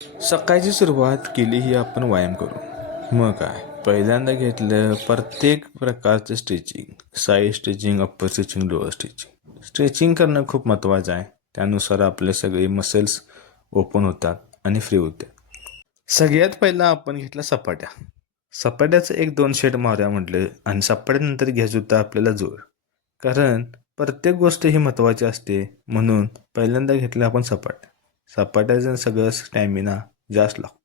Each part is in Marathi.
सकाळची सुरुवात केली ही आपण व्यायाम करू. मग काय पहिल्यांदा घेतलं प्रत्येक प्रकारचं stretching, side stretching, upper stretching, lower stretching. Stretching करणं खूप महत्त्वाचं आहे. त्यानुसार आपले सगळे मसल्स ओपन होतात आणि फ्री होतात. सगळ्यात पहिला आपण घेतला सपाट्या. सपाट्याचं 1-2 सेट मारूया म्हटलं आणि सपाट्यानंतर घ्यायचं होतं आपल्याला जोर. कारण प्रत्येक गोष्ट ही महत्त्वाची असते, म्हणून पहिल्यांदा घेतलं आपण सपाट्या. सपाट्याचं सगळं स्टॅमिना जास्त लागतो.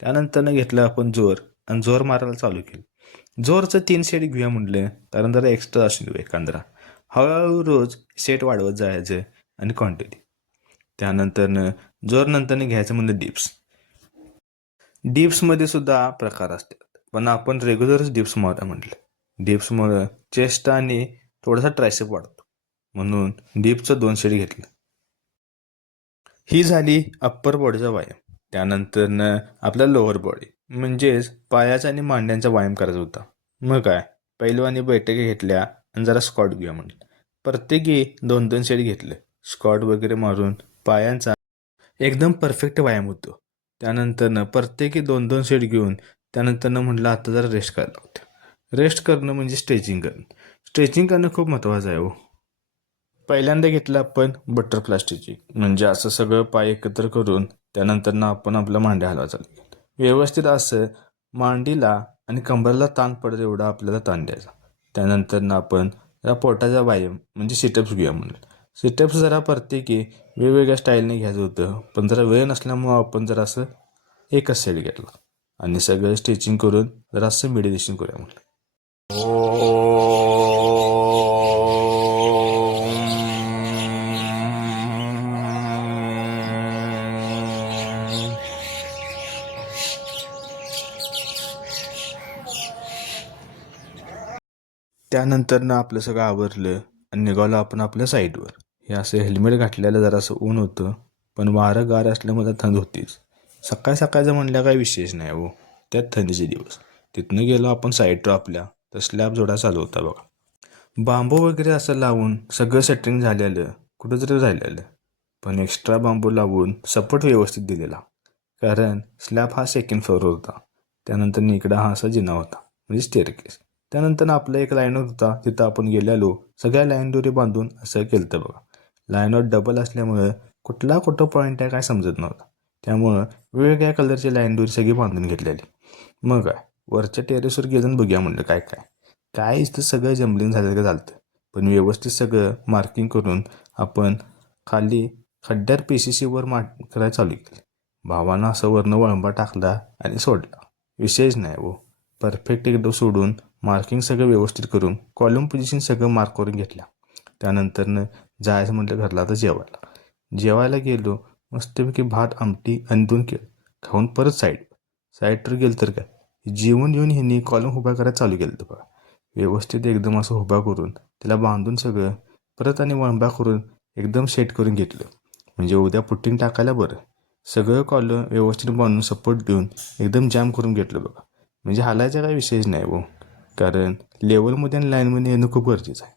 त्यानंतरनं घेतलं आपण जोर आणि जोर मारायला चालू केलं. जोरचं 3 सेट घेऊया म्हटलं, कारण जरा एक्स्ट्रा असू देऊ एखादा. हळूहळू रोज सेट वाढवत जायचं आणि क्वांटिटी. त्यानंतरनं जोर नंतरनं घ्यायचं म्हणलं डिप्स. डिप्समध्ये सुद्धा प्रकार असतात, पण आपण रेग्युलरच डिप्स मारूया म्हटलं. डिप्समुळं चेस्ट आणि थोडासा ट्रायसेप वाढतो, म्हणून डिप्सचं 2 सेट घेतलं. ही झाली अप्पर बॉडीचा व्यायाम. त्यानंतरनं आपला लोअर बॉडी म्हणजेच पायाचा आणि मांड्यांचा व्यायाम करायचा होता. मग काय पहिलवानी बैठकी घेतल्या आणि जरा स्क्वॉट घेऊया म्हटलं. प्रत्येकी 2-2 सेट घेतलं. स्क्वॉट वगैरे मारून पायांचा एकदम परफेक्ट व्यायाम होतो. त्यानंतरनं प्रत्येकी 2-2 सेट घेऊन त्यानंतरनं म्हटलं आता जरा रेस्ट करायला लागतं. रेस्ट करणं म्हणजे स्ट्रेचिंग करणं. स्ट्रेचिंग करणं खूप महत्त्वाचं आहे हो. पहिल्यांदा घेतलं आपण बटरफ्लाय स्ट्रेचिंग, म्हणजे असं सगळं पाय एकत्र करून त्यानंतरनं आपण आपल्या मांड्या हलवायला चालू केलं. व्यवस्थित असं मांडीला आणि कंबरला ताण पडेल एवढा आपल्याला ताण द्यायचा. त्यानंतरनं आपण या पोटाचा व्यायाम म्हणजे सिटअप्स घेऊया म्हणून. सिटअप्स जरा प्रत्येकी वेगवेगळ्या स्टाईलने घ्यायचं होतं, पण जरा वेळ नसल्यामुळं आपण जरा असं एकच साईड घेतला आणि सगळं स्ट्रेचिंग करून जरा असं मेडिटेशन करूया म्हटलं. त्यानंतरनं आपलं सगळं आवरलं आणि निघालो आपण आपल्या साईडवर. हे असं हेल्मेट घातलेलं जरासं ऊन होतं, पण वारं गार असल्यामुळे थंड होतीच. सकाळ सकाळचं म्हणल्या काही विशेष नाही हो, त्यात थंडीचे दिवस. तिथनं गेलो आपण साईडवर आपल्या, तर स्लॅब जोडा चालू होता बघा. बांबू वगैरे असं लावून सगळं सेटिंग झालेलं, कुठंतरी राहिलेलं. पण एक्स्ट्रा बांबू लावून सपोर्ट व्यवस्थित दिलेला, कारण स्लॅब हा सेकंड फ्लोअरवर होता. त्यानंतर इकडं हा असा जिना होता म्हणजे स्टेअरकेस. त्यानंतर आपलं एक लाईनवर होता, तिथं आपण गेलेलो सगळ्या लाईन दोरी बांधून असं केलं होतं बघा. लाईनवर डबल असल्यामुळं कुठं पॉईंट आहे काय समजत नव्हतं. त्यामुळं वेगवेगळ्या कलरची लाईन दोरी सगळी बांधून घेतलेली. मग काय वरच्या टेरेसवर गेलं बघूया म्हणलं काय काय काय इथं सगळं जम्बलिंग झालं का झालं, पण व्यवस्थित सगळं मार्किंग करून आपण खाली खड्ड्यात PCCवर करायला चालू केली. भावानं असं वरनं वळंबा टाकला आणि सोडला. विशेष नाही हो, परफेक्ट एकदम सोडून मार्किंग सगळं व्यवस्थित करून कॉलम पोझिशन सगळं मार्क करून घेतल्या. त्यानंतरनं जायचं म्हटलं घरला तर जेवायला गेलो. मस्तपैकी भात आमटी आणि 2 केळं खाऊन परत साईडवर गेलं तर काय जेवून येऊन ह्यांनी कॉलम उभा करायला चालू केलं होतं बघा. व्यवस्थित एकदम असं उभा करून त्याला बांधून सगळं परत आणि वळंबा करून एकदम सेट करून घेतलं, म्हणजे उद्या पुट्टिंग टाकायला बरं. सगळं कॉलम व्यवस्थित बांधून सपोर्ट देऊन एकदम जॅम करून घेतलं बघा. म्हणजे हालायचा काही विषयच नाही हो, कारण लेवलमध्ये आणि लाईनमध्ये येणं खूप गरजेचं आहे.